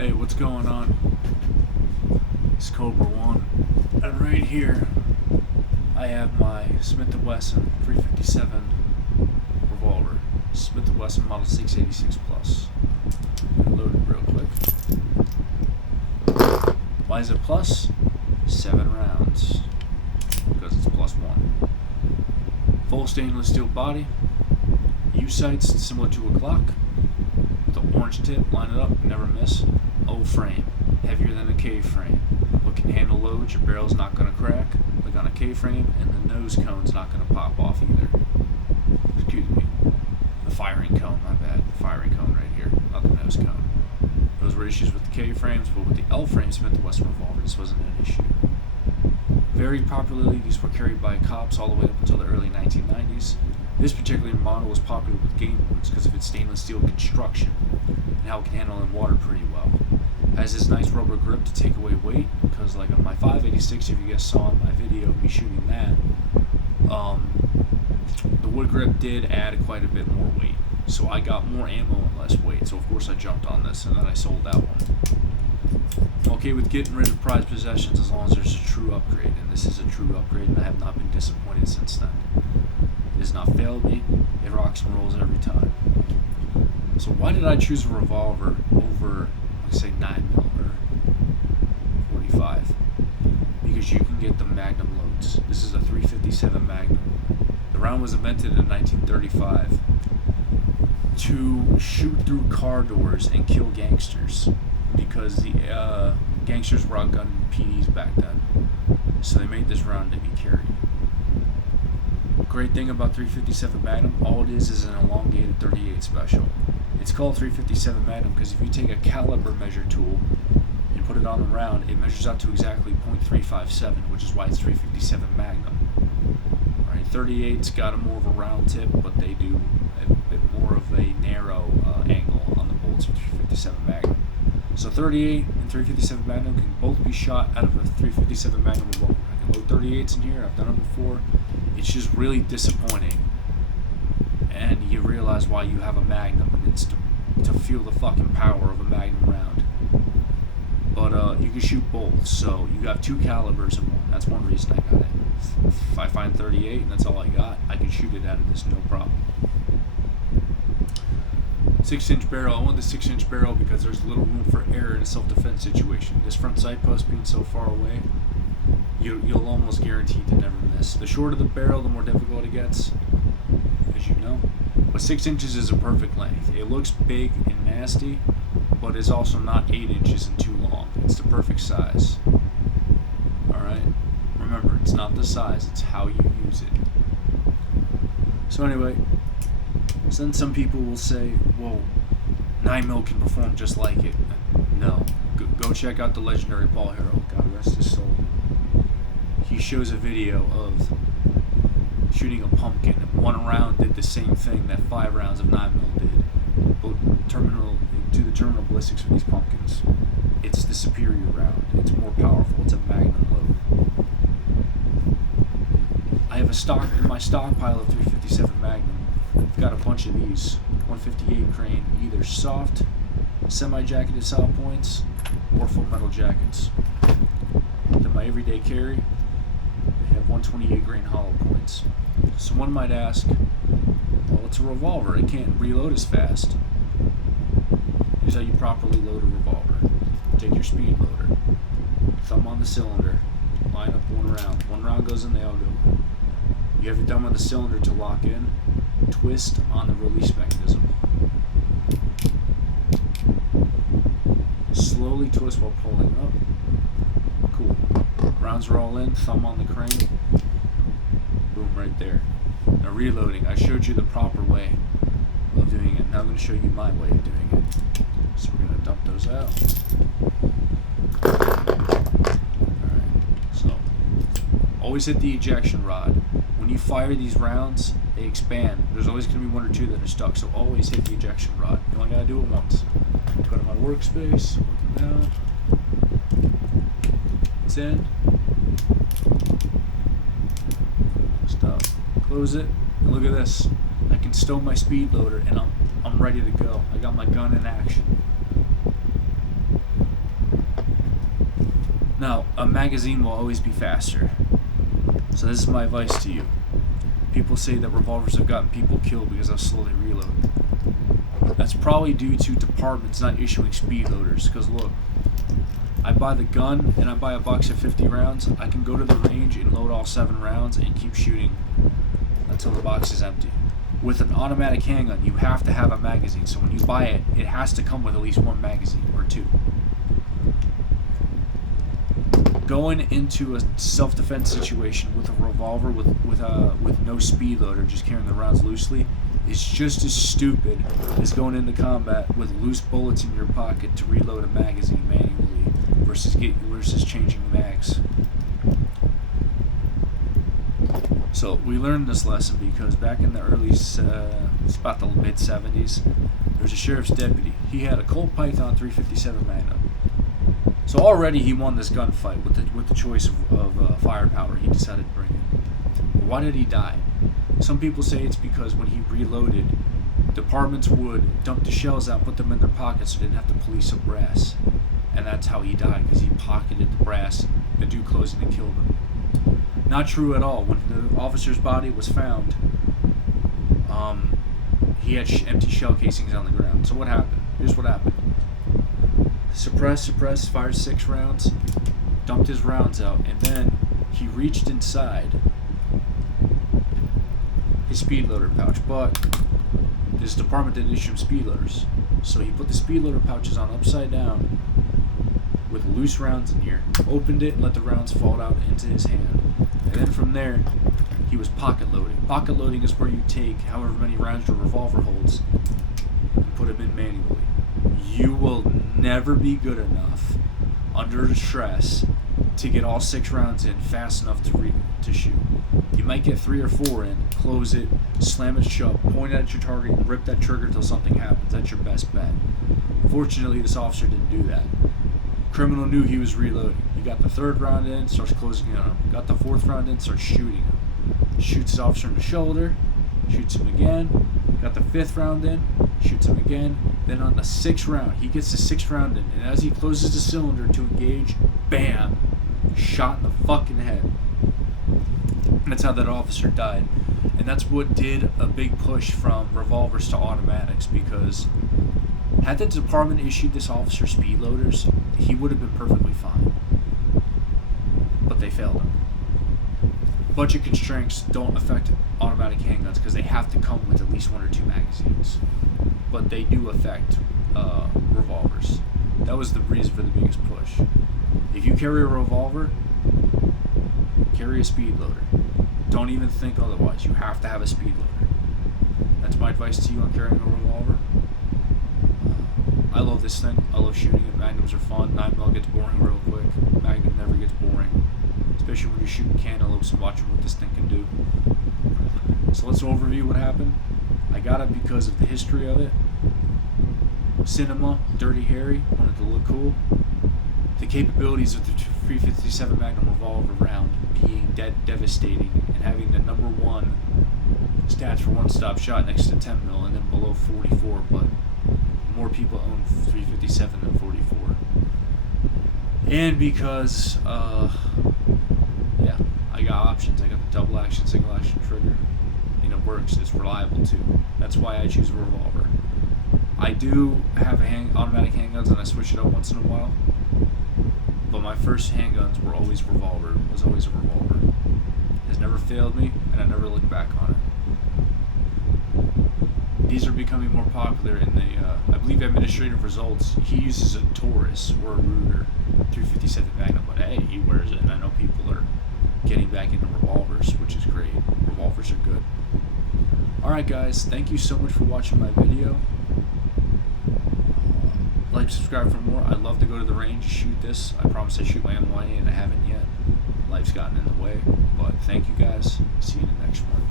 Hey, what's going on? It's Cobra One, and right here I have my Smith & Wesson 357 revolver, Smith & Wesson Model 686 Plus. Load it real quick. Why is it plus? 7 rounds, because it's plus 1. Full stainless steel body, U-sights similar to a clock, with an orange tip, line it up, never miss. O frame, heavier than a K frame. What can handle loads, your barrel's not going to crack like on a K frame, and the nose cone's not going to pop off either. Excuse me, the firing cone, my bad, the firing cone right here, not the nose cone. Those were issues with the K frames, but with the L frame Smith & Wesson revolver, this wasn't an issue. Very popularly, these were carried by cops all the way up until the early 1990s. This particular model was popular with game boards because of its stainless steel construction and how it can handle in water pretty well. It has this nice rubber grip to take away weight, because like on my 586, if you guys saw in my video of me shooting that, the wood grip did add quite a bit more weight. So I got more ammo and less weight, so of course I jumped on this and then I sold that one. I'm okay with getting rid of prized possessions as long as there's a true upgrade, and this is a true upgrade, and I have not been disappointed since then. It has not failed me. It rocks and rolls every time. So why did I choose a revolver over, let's say, 9mm or 45? Because you can get the Magnum loads. This is a 357 Magnum. The round was invented in 1935 to shoot through car doors and kill gangsters, because the gangsters were outgunning PDs back then. So they made this round to be carried. Great thing about 357 Magnum, all it is an elongated 38 special. It's called 357 Magnum because if you take a caliber measure tool and put it on the round, it measures out to exactly .357, which is why it's 357 Magnum. Right, 38's got a more of a round tip, but they do a bit more of a narrow angle on the bullets of 357 Magnum. So 38 and 357 Magnum can both be shot out of a 357 Magnum revolver. I can load 38s in here, I've done it before. It's just really disappointing, and you realize why you have a Magnum, and it's to feel the fucking power of a Magnum round. But you can shoot both, so you got 2 calibers in one. That's one reason I got it. If I find 38 and that's all I got, I can shoot it out of this no problem. 6-inch barrel. I want the 6-inch barrel because there's little room for error in a self-defense situation. This front sight post being so far away, you'll almost guarantee to never miss. The shorter the barrel, the more difficult it gets, as you know. But 6 inches is a perfect length. It looks big and nasty, but it's also not 8 inches and too long. It's the perfect size. Alright? Remember, it's not the size, it's how you use it. So anyway, so then some people will say, well, 9mm can perform just like it. No. Go check out the legendary Paul Harrell, God rest his soul. He shows a video of shooting a pumpkin. One round did the same thing that 5 rounds of 9mm did. But do the terminal ballistics for these pumpkins. It's the superior round. It's more powerful. It's a Magnum load. I have in my stockpile of 357 Magnum. I've got a bunch of these 158 grain, either soft, semi-jacketed saw points, or full metal jackets. Then my everyday carry, I have 128 grain hollow points. So one might ask, well, it's a revolver, it can't reload as fast. Here's how you properly load a revolver. Take your speed loader, thumb on the cylinder, line up one round. One round goes in the elbow. You have your thumb on the cylinder to lock in, twist on the release mechanism. Slowly twist while pulling up. Cool. Rounds are all in, thumb on the crane. Boom, right there. Now reloading, I showed you the proper way of doing it. Now I'm going to show you my way of doing it. So we're going to dump those out. Alright, so always hit the ejection rod. When you fire these rounds, they expand. There's always going to be 1 or 2 that are stuck, so always hit the ejection rod. You only got to do it once. Go to my workspace, looking down. It's in. Stop. Close it. And look at this. I can stow my speed loader and I'm ready to go. I got my gun in action. Now, a magazine will always be faster. So this is my advice to you. People say that revolvers have gotten people killed because of slow they reload. That's probably due to departments not issuing speed loaders. Because look, I buy the gun and I buy a box of 50 rounds. I can go to the range and load all 7 rounds and keep shooting until the box is empty. With an automatic handgun, you have to have a magazine. So when you buy it, it has to come with at least 1 magazine or 2. Going into a self-defense situation with a revolver with no speed loader, just carrying the rounds loosely, is just as stupid as going into combat with loose bullets in your pocket to reload a magazine manually versus changing mags. So we learned this lesson because back in the early, it's about the mid 70s, there was a sheriff's deputy. He had a Colt Python 357 Magnum. So already he won this gunfight with the choice of firepower he decided to bring in. But why did he die? Some people say it's because when he reloaded, departments would dump the shells out, put them in their pockets so they didn't have to police up brass. And that's how he died, because he pocketed the brass. The dude closing and killed him. Not true at all. When the officer's body was found, he had empty shell casings on the ground. So what happened? Here's what happened. Suppress, fired 6 rounds, dumped his rounds out, and then he reached inside his speed loader pouch, but this department didn't issue him speed loaders. So he put the speed loader pouches on upside down with loose rounds in here, opened it and let the rounds fall out into his hand. And then from there, he was pocket loading. Pocket loading is where you take however many rounds your revolver holds and put them in manually. You will never be good enough under stress to get all 6 rounds in fast enough to shoot. You might get 3 or 4 in, close it, slam it shut, point it at your target, and rip that trigger until something happens. That's your best bet. Fortunately, this officer didn't do that. Criminal knew he was reloading. He got the 3rd round in, starts closing in on him. Got the 4th round in, starts shooting him. Shoots the officer in the shoulder, shoots him again. Got the 5th round in, shoots him again. Then on the 6th round, he gets the 6th round in, and as he closes the cylinder to engage, bam, shot in the fucking head. And that's how that officer died. And that's what did a big push from revolvers to automatics, because had the department issued this officer speed loaders, he would have been perfectly fine. But they failed him. Budget constraints don't affect automatic handguns because they have to come with at least 1 or 2 magazines. But they do affect revolvers. That was the reason for the biggest push. If you carry a revolver, carry a speed loader. Don't even think otherwise. You have to have a speed loader. That's my advice to you on carrying a revolver. I love this thing. I love shooting it. Magnums are fun. 9mm gets boring real quick. Magnum never gets boring, especially when you're shooting cantaloupes and watching what this thing can do. So let's overview what happened. I got it because of the history of it. Cinema, Dirty Harry, wanted to look cool. The capabilities of the 357 Magnum revolver round being devastating and having the number 1 stats for one-stop shot next to 10mm and then below 44, but more people own 357 than 44. And because, I got options. I got the double action, single action trigger. And it works. It's reliable too. That's why I choose a revolver. I do have automatic handguns and I switch it up once in a while. But my first handguns were always revolver. Was always a revolver. It has never failed me, and I never look back on it. These are becoming more popular in the, I believe, administrative results. He uses a Taurus or a Ruger 357 Magnum, but hey, he wears it, and I know people are getting back into revolvers, which is great. Revolvers are good. Alright guys, thank you so much for watching my video. Like, subscribe for more. I'd love to go to the range and shoot this. I promise I shoot my own way, and I haven't yet. Life's gotten in the way. But thank you guys. See you in the next one.